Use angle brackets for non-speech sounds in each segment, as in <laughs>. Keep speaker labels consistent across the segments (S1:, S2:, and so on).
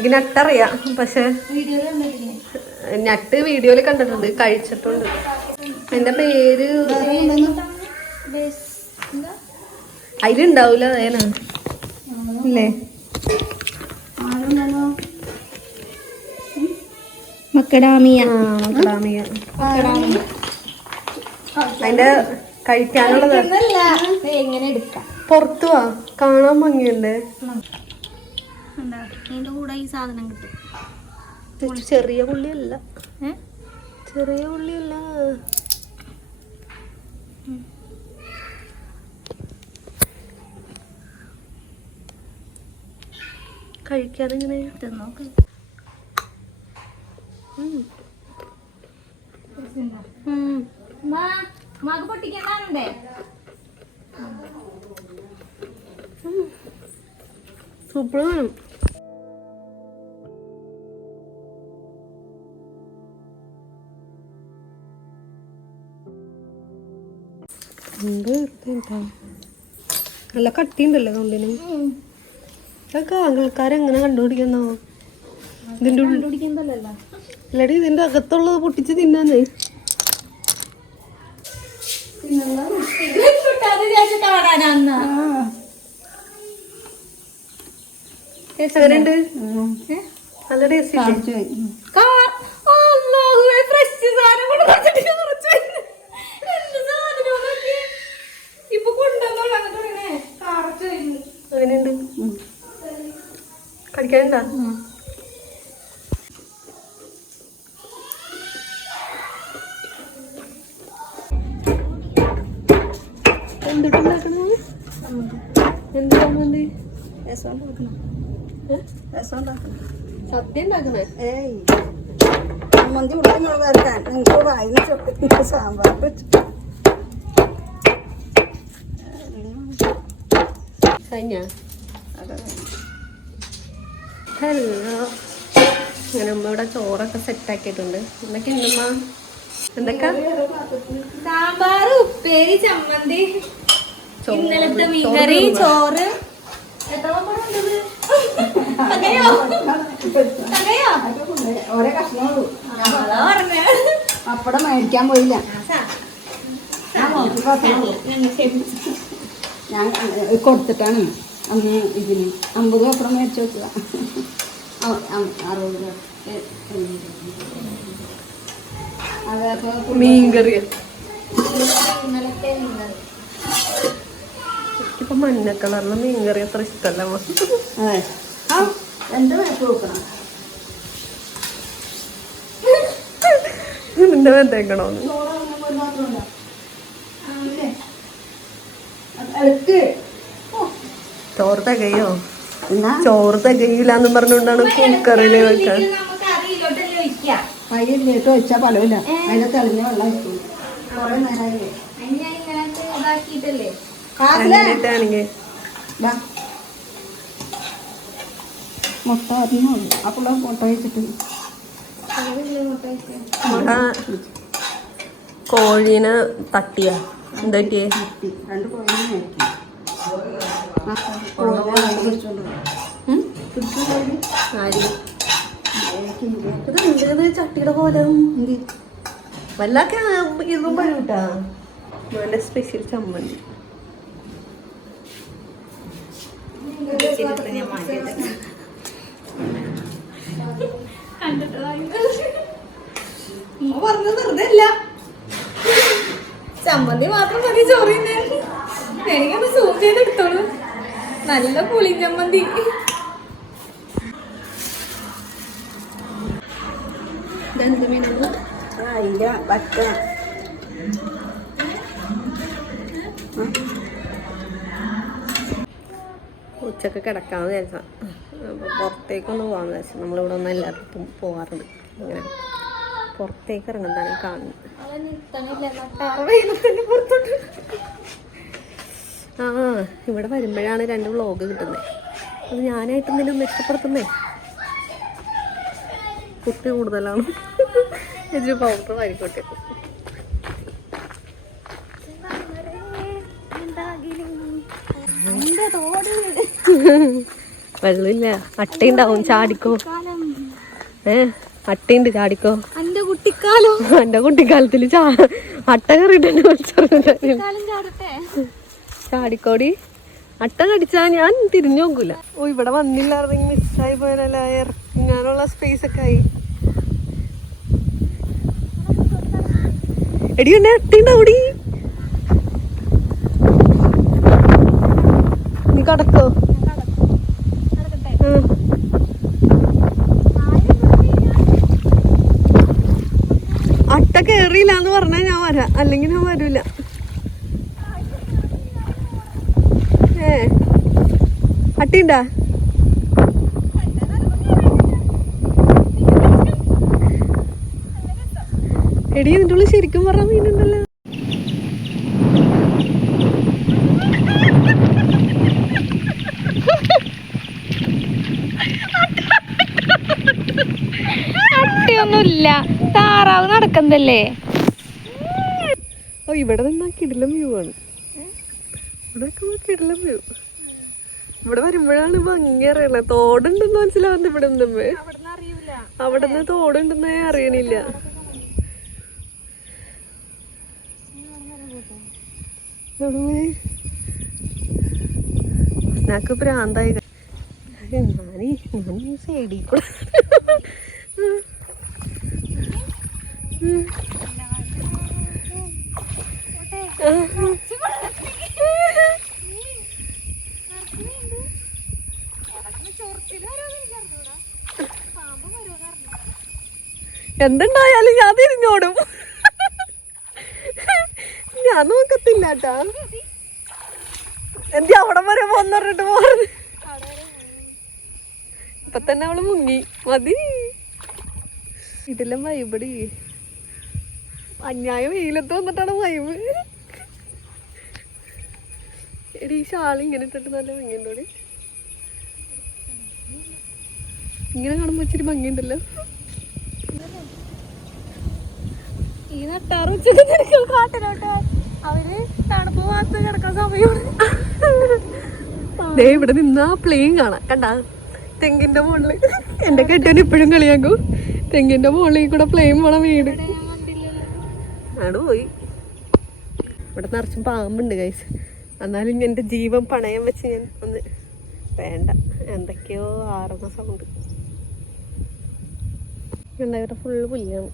S1: എനിക്ക് നട്ടറിയാം. പക്ഷെ നട്ട് വീഡിയോയിൽ കണ്ടിട്ടുണ്ട്. കഴിച്ചിട്ടുണ്ട്. എന്റെ പേര് അതിലുണ്ടാവൂല അതേനാ. ഇല്ലേ?
S2: മക്കടാമിയ
S1: ആ മക്കളാമിയ അതിന്റെ കഴിക്കാനുള്ളത് പുറത്തു വാ. കാണാൻ ഭംഗിയുണ്ട്.
S2: എന്താ ഇതിന്റെ കൂടെ ഈ സാധനം കിട്ടും.
S1: ചെറിയ
S2: ഉള്ളിയല്ല?
S1: ചെറിയ ഉള്ളിയല്ല. കഴിക്കാതെ ഇങ്ങനെ
S2: ഇത് നോക്ക് മക പൊട്ടിക്കണ്ടാണുണ്ടേ
S1: സൂപ്പറാണ്. വെറുതെ നല്ല കട്ടിയുണ്ടല്ലോ തൊണ്ടിന് ഇതൊക്കെ ആൾക്കാരെങ്ങനെ കണ്ടുപിടിക്കുന്നോ?
S2: കണ്ടുപിടിക്കുന്നതല്ലല്ലോ.
S1: അല്ലടി ഇതിന്റെ അകത്തുള്ളത് പൊട്ടിച്ച് തിന്നാന്നേ. എങ്ങനെയുണ്ട് നല്ല ടേസ്റ്റ് എന്തുണ്ടാക്കണേ എന്ത് ചമ്മന്തി
S2: രസം ഉണ്ടാക്കണം രസം ഉണ്ടാക്കണം
S1: സദ്യ ഉണ്ടാക്കണേ
S3: ഏയ് ചമ്മന്തി ഉള്ളിൽ വരക്കാൻ നിങ്ങൾക്ക് വായിന് ചൊട്ടി സാമ്പാർ
S1: കഴിഞ്ഞ ഹലോ. അങ്ങനെ ഉമ്മ ഇവിടെ ചോറൊക്കെ സെറ്റ് ആക്കിയിട്ടുണ്ട്. എന്തൊക്കെ? ഉണ്ടമ്മ എന്തൊക്കെ
S2: സാമ്പാർ ഉപ്പേരി ചമ്മന്തി. ഇന്നലത്തെ മീൻകറി. ചോറ്.
S3: അപ്പടം. മേടിക്കാൻ പോയില്ല. ഞാൻ കൊടുത്തിട്ടാണ് അന്ന് ഇതിന് അമ്പത് അപ്പടം മേടിച്ചു വെക്കുക അറുപത് രൂപ. ഏ, അതെ അപ്പൊ
S1: മീൻകറി
S2: ഇന്നലത്തെ മീൻകറി.
S1: ഇപ്പൊ മഞ്ഞ കളറിന് മീൻകറി അത്ര
S3: നോക്കണം.
S1: നിന്റെ വെന്തേക്കണോന്ന് ചോറ് തികയോ?
S3: എന്നാ?
S1: ചോറ് തികയില്ലാന്ന് പറഞ്ഞുകൊണ്ടാണ് കുക്കറിൽ വെക്കാൻ
S3: വെച്ചാൽ ഫലമില്ല അതിനെ തെളിഞ്ഞ വെള്ളം കുറേ നേരമായില്ലേ ദാ. മുട്ട ആ പിള്ളേർ മുട്ട വെച്ചിട്ട്
S1: കോഴീനെ തട്ടിയ? എന്താ
S3: രണ്ട് കോഴിനെ
S1: ചട്ടിയുടെ പോലെ
S3: വല്ലാത്ത
S1: വല്ലാക്കെ ഇതും പഴൂട്ടാ സ്പെഷ്യൽ ചമ്മന്തി.
S2: ഞാൻ മാറ്റിയിട്ട്. പറഞ്ഞത് വെറുതെ അല്ല. ചമ്മന്തി മാത്രം മതി ചോറിന് എനിക്കൊന്ന് സൂം ചെയ്തെടുത്തോളൂ നല്ല പുളി ചമ്മന്തി. ഇതെന്ത് മീനാണ്?
S3: ആ ഇല്ല വറ്റ
S1: ഉച്ചയ്ക്ക് കിടക്കാമെന്ന് വിചാരിച്ചാൽ അപ്പോൾ പുറത്തേക്കൊന്ന് പോകാമെന്ന് വിചാരിച്ചു നമ്മളിവിടെ ഒന്ന് എല്ലാവർക്കും പോകാറുണ്ട് അങ്ങനെ പുറത്തേക്ക് ഇറങ്ങുന്നതാണ് കാണുന്നത്. ആ ഇവിടെ വരുമ്പോഴാണ് രണ്ട് വ്ളോഗ് കിട്ടുന്നത് അത് ഞാനായിട്ട് എന്തെങ്കിലും മെച്ചപ്പെടുത്തുന്നേ കുട്ടി കൂടുതലാണ്. ഇതിന് പൗഡർ വാരിക്കോട്ടെ <laughs> വെള്ളമില്ല. അട്ടയുണ്ടാവും. ചാടിക്കോ. ഏ അട്ടയുണ്ട്. ചാടിക്കോ.
S2: എന്റെ കുട്ടിക്കാലോ.
S1: എന്റെ കുട്ടിക്കാലത്തിൽ അട്ട കയറിയിട്ടുണ്ട് ചാടിക്കോടി. അട്ട കടിച്ചാ ഞാൻ തിരിഞ്ഞു നോക്കൂല. ഓ ഇവിടെ വന്നില്ലായിരുന്നെങ്കിൽ മിസ്സായി പോയാലല്ല. ഇറങ്ങാനുള്ള സ്പേസ് ഒക്കെ ആയി. എടി എന്നെ അട്ടയുണ്ടാവൂടി. നീ കടക്കോ? കേറിയില്ല എന്ന് പറഞ്ഞാൽ ഞാൻ വരാം. അല്ലെങ്കിൽ ഞാൻ വരൂല. ഏ. അട്ടിണ്ടാ എടി ഇതിന്റെ ഉള്ളിൽ ശരിക്കും പറഞ്ഞ മീനുണ്ടല്ലോ.
S2: അട്ടയൊന്നുമില്ല. താറാവ് നടക്കുന്നല്ലേ
S1: ഓ ഇവിടെ നിന്നാ കിടിലം വ്യൂ ആണ്. കിടിലം വ്യൂ. ഇവിടെ വരുമ്പോഴാണ് ഭംഗി അറിയണത് തോടുണ്ടെന്ന് മനസ്സിലാവുന്നത് ഇവിടെ നിന്നുമ്പോ അവിടെ നിന്ന് തോടുണ്ടെന്നേ അറിയണില്ല. സ്നാക്ക് ഭ്രാന്തായി. ഞാനീ ഞാൻ ഈ സൈഡിൽ കൂടെ എന്തുണ്ടായാലും ഞാൻ തിരിഞ്ഞോടും. ഞാൻ നോക്കത്തില്ല കേട്ടാ എന്തി അവിടെ വരെ പോന്ന് പറഞ്ഞിട്ട് പോറ് ഇപ്പൊ തന്നെ അവൾ മുങ്ങി. മതി. ഇതിലും വൈബടി അന്യായ വെയിലത്ത് വന്നിട്ടാണ് വൈബ് എടി ഈ ഷാൾ ഇങ്ങനെ ഇട്ടിട്ട് നല്ല ഭംഗിയുണ്ടോടി ഇങ്ങനെ കാണുമ്പോ ഇച്ചിരി ഭംഗിയുണ്ടല്ലോ.
S2: ഈ നട്ടാറ് ഉച്ചയ്ക്ക് കാട്ടിലോട്ട് അവർ തണുപ്പ് ഭാഗത്ത് കിടക്കാൻ സമയമാണ്.
S1: ദേ ഇവിടെ നിന്നാ പ്ലെയിൻ കാണാം. കണ്ടാ? തെങ്ങിന്റെ മുകളിൽ എന്റെ കെട്ടിയൻ ഇപ്പോഴും കളിയാക്കും. തെങ്ങിന്റെ മുകളിൽ കൂടെ പ്ലെയിൻ പോണ വീട്. ആണ് പോയി. ഇവിടെ നിറച്ചും പാമ്പുണ്ട് കൈസ് എന്നാലും എന്റെ ജീവൻ പണയം വെച്ച് ഞാൻ ഒന്ന് വേണ്ട. എന്തൊക്കെയോ ആറുന്ന സൗണ്ട് ഇവിടെ ഫുള്ള് പുല്ലാണ്.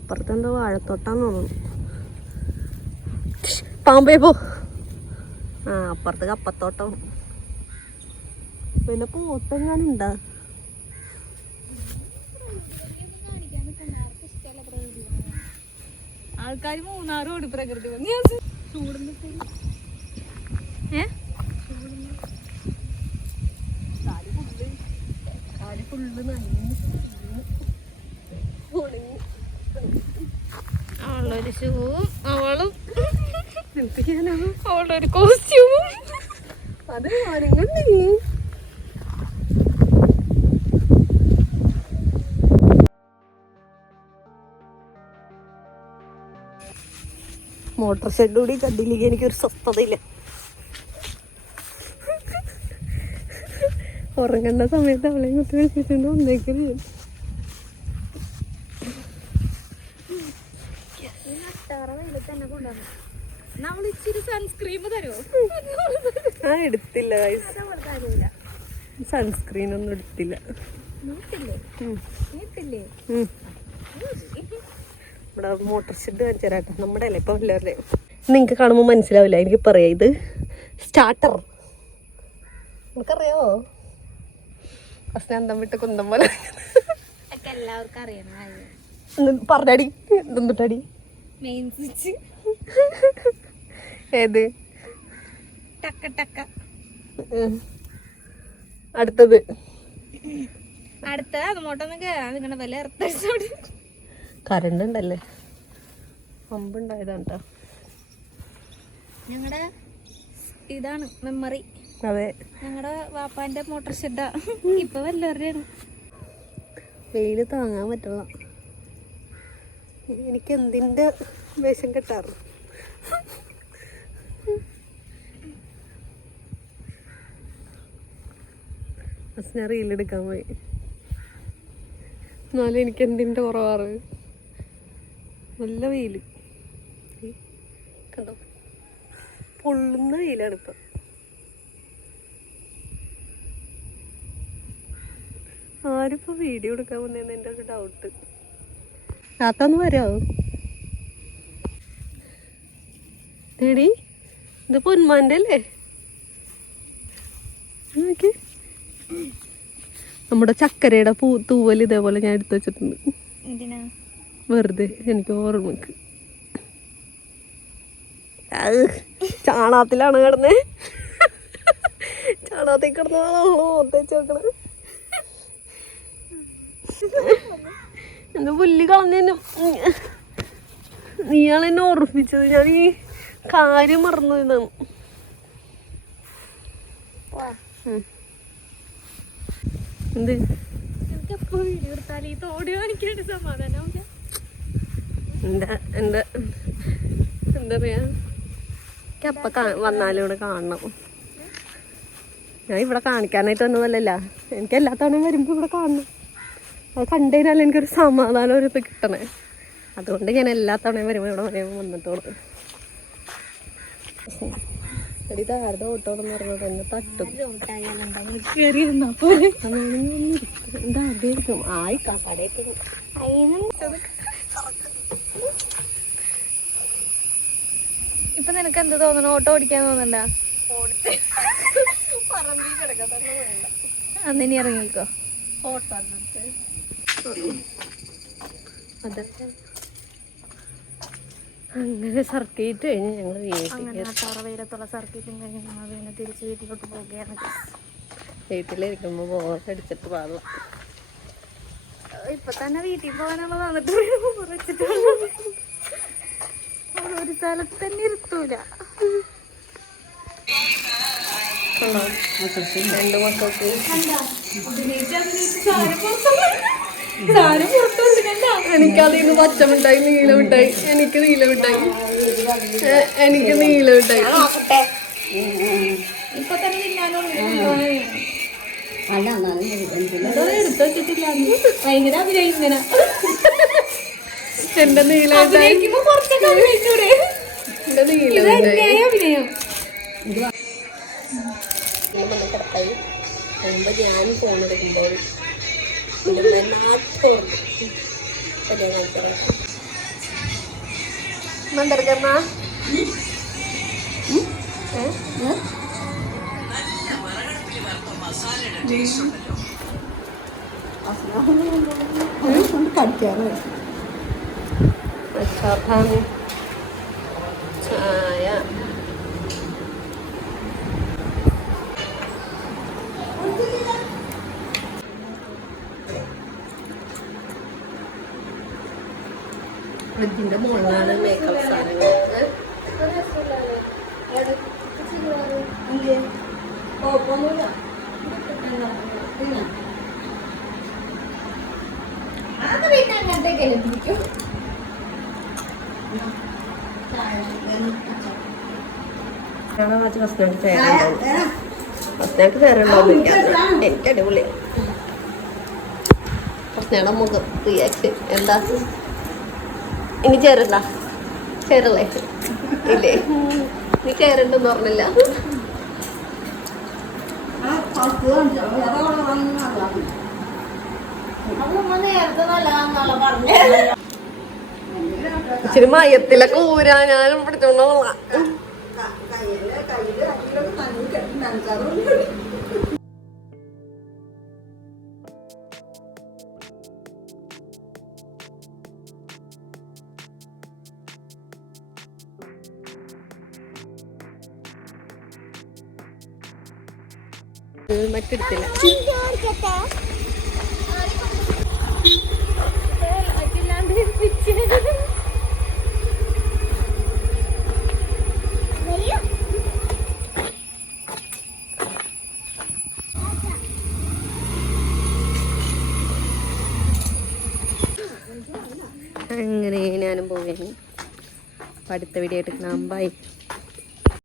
S1: അപ്പുറത്ത് എന്തോ വാഴത്തോട്ടാന്ന് തോന്നുന്നു. പാമ്പേ പോ. ആ അപ്പുറത്ത് കപ്പത്തോട്ടം. പിന്നെ പോത്തെങ്ങാനും
S2: ആൾക്കാർ മൂന്നാറോട് പ്രകൃതി ഭംഗി. അവളൊരു ഷൂവും അവളും ഒരു കോസ്റ്റ്യൂമും
S1: അത് ഒരുങ്ങണ്ടേ മോട്ടോർ ഷെഡ് കൂടി കണ്ടില്ലെങ്കിൽ എനിക്കൊരു സ്വസ്ഥതയില്ല. ഉറങ്ങേണ്ട സമയത്ത് അവളെ കുത്തി വിളിച്ചിട്ടുണ്ട്
S2: തരുമോ
S1: ആ എടുത്തില്ല സൺസ്ക്രീൻ ഒന്നും എടുത്തില്ല. ഇവിടെ മോട്ടർ ഷെഡ് കാണിച്ചു തരാട്ടോ നമ്മുടെ അല്ലേ ഇപ്പം എല്ലാവരുടെ നിങ്ങൾക്ക് കാണുമ്പോൾ മനസ്സിലാവില്ല. എനിക്ക് പറയാം. ഇത് സ്റ്റാർട്ടർ നമുക്കറിയാമോ ഫസ്റ്റ് അന്തം വിട്ട് കുന്തം പോലെ.
S2: എല്ലാവർക്കും അറിയണം
S1: പറഞ്ഞടി. എന്തുട്ടടി
S2: മെയിൻ സ്വിച്ച്
S1: ഏത്?
S2: ടക്ക ടക്ക.
S1: ഉം. അടുത്തത്.
S2: അടുത്ത അങ്ങോട്ടൊന്നും കേറാൻ നിങ്ങളുടെ വില ഇറത്തോട്
S1: കറണ്ട് ഉണ്ടല്ലേ പമ്പുണ്ടായതാണ് കേട്ടോ
S2: ഞങ്ങളുടെ ഇതാണ് മെമ്മറി.
S1: അതെ.
S2: ഞങ്ങളുടെ വാപ്പാന്റെ മോട്ടോർ ഷെഡാ. ഇപ്പൊ വല്ലവരുടെയാണ്.
S1: വെയിൽ താങ്ങാൻ പറ്റില്ല എനിക്ക് എന്തിന്റെ വേഷം കെട്ടാറ്? ഞാൻ റീലെടുക്കാൻ പോയി. എന്നാലും എനിക്ക് എന്തിന്റെ കുറവാറ്? നല്ല വെയിൽ. കണ്ടോ? പൊള്ളുന്ന വെയിലാണ് ഇപ്പം. ആരിപ്പോ വീഡിയോ എടുക്കാൻ വന്നേന്ന് എന്റെ ഒരു ഡൗട്ട് താത്തൊന്ന് വരാമോ എടി ഇത് പൊന്മാന്റെ അല്ലേ? നോക്കി. നമ്മുടെ ചക്കരയുടെ പൂ തൂവൽ ഇതേപോലെ ഞാൻ എടുത്തു വെച്ചിട്ടുണ്ട്.
S2: എന്തിനാ?
S1: വെറുതെ എനിക്ക് ഓർമ്മക്ക്. ചാണകത്തിലാണ് കിടന്നേ. ചാണകത്തിൽ കിടന്നതാണോ തേച്ച് വെക്കണത്? എന്റെ പുല്ല് കളഞ്ഞു നീയാണ് എന്നെ ഓർമ്മിപ്പിച്ചത് ഞാൻ ഈ കാര്യം മറന്നു ഇതാണ് എന്ത്?
S2: എനിക്ക് എപ്പോഴും വീഡിയോ എടുത്താൽ ഈ തോടിയോ എനിക്ക് സമാധാനാവില്ല
S1: എന്റെ എന്താ എന്താ പറയാ? എനിക്ക് അപ്പൊ വന്നാലും ഇവിടെ കാണണം. ഞാൻ ഇവിടെ കാണിക്കാനായിട്ട് വന്നതല്ലല്ല. എനിക്ക് എല്ലാ തവണയും വരുമ്പോൾ ഇവിടെ കാണണം. അത് കണ്ടതിനാൽ എനിക്കൊരു സമാധാനം ഒരു ഇത് കിട്ടണേ. അതുകൊണ്ട് ഞാൻ എല്ലാ തവണയും വരുമ്പോൾ ഇവിടെ വരെ വന്നിട്ടോളൂ. എടി ഇതാരുടെ ഓട്ടോ എന്ന് പറഞ്ഞത്? എന്നെ തട്ടും.
S2: കേറി നിന്നാ പോലെ
S1: എന്താ ആയിക്കാ ആയി കടയൊക്കെ
S2: ഇപ്പൊ നിനക്ക് എന്ത് തോന്നണു? ഓട്ടോ ഓടിക്കാൻ തോന്നണ്ട? അന്നിനി ഇറങ്ങിക്കോ.
S1: അങ്ങനെ സർക്കിട്ട് കഴിഞ്ഞ് ഞങ്ങൾ
S2: പാറവയിലത്തുള്ള സർക്കിട്ടും കഴിഞ്ഞ് ഞങ്ങൾ പിന്നെ തിരിച്ച് വീട്ടിലോട്ട് പോവുകയാണ്.
S1: വീട്ടിലിരിക്കുമ്പോൾ ബോസ് അടിച്ചിട്ട് പാടില്ല
S2: ഇപ്പൊ തന്നെ വീട്ടിൽ പോകാനുള്ള വന്നിട്ട് കുറച്ചിട്ട് ഒരു സ്ഥലത്ത് തന്നെ ഇരുത്തൂല.
S1: രണ്ട് മക്കൾക്ക്. എനിക്കതിൽ നിന്ന് പച്ച മിഠായി നീല മിഠായി എനിക്ക് നീല മിഠായി എനിക്ക് നീല മിഠായി
S2: ഇപ്പൊ തന്നെ
S3: അല്ല
S2: ഭയങ്കര അഭിനയം ഇങ്ങനെ
S1: എന്റെ നീല മിഠായി ഞാൻ കാണിച്ചത് മന്ദർഗമ്മ
S3: കൊണ്ട്
S1: അച്ചാർട്ടാണ് ചായ ഫ്രിഡ്ജിന്റെ മുകളിലാണ് മേക്കപ്പ് സാധനങ്ങൾ ഏ?
S3: കുഴപ്പമൊന്നുമില്ല പിന്നെ
S2: അത് പിന്നെ അങ്ങനത്തേക്കല്ലേ പിടിക്കും
S1: ഞങ്ങളെ വാച്ച് ഫസ്റ്റ് ചേരുന്നുണ്ടോ ഫസ്റ്റ് ചേരുന്നുണ്ടോ എനിക്ക് അടിപൊളി ഫസ്റ്റ് മുഖം റിയാക്ഷൻ എന്താ ഇനി ചേരണ്ട ചേരല്ലേ ഇല്ലേ നീ ചേരണ്ടെന്ന് പറഞ്ഞില്ല
S2: നേരത്തെ നല്ല പറഞ്ഞു
S1: ഇച്ചിരി മയത്തിലൊക്കെ ഊരാ ഞാനും പിടിച്ചോണ്ട് പോകാം
S3: കയ്യിൽ കയ്യിൽ അടിയിലൊക്കെ നനഞ്ഞ് കെട്ടിണ്ടാക്കാറുണ്ട്
S2: മറ്റെടുത്തില്ല ഞാനും പോവുകയാണ് അപ്പം അടുത്ത വീഡിയോ ആയിട്ട് ബൈ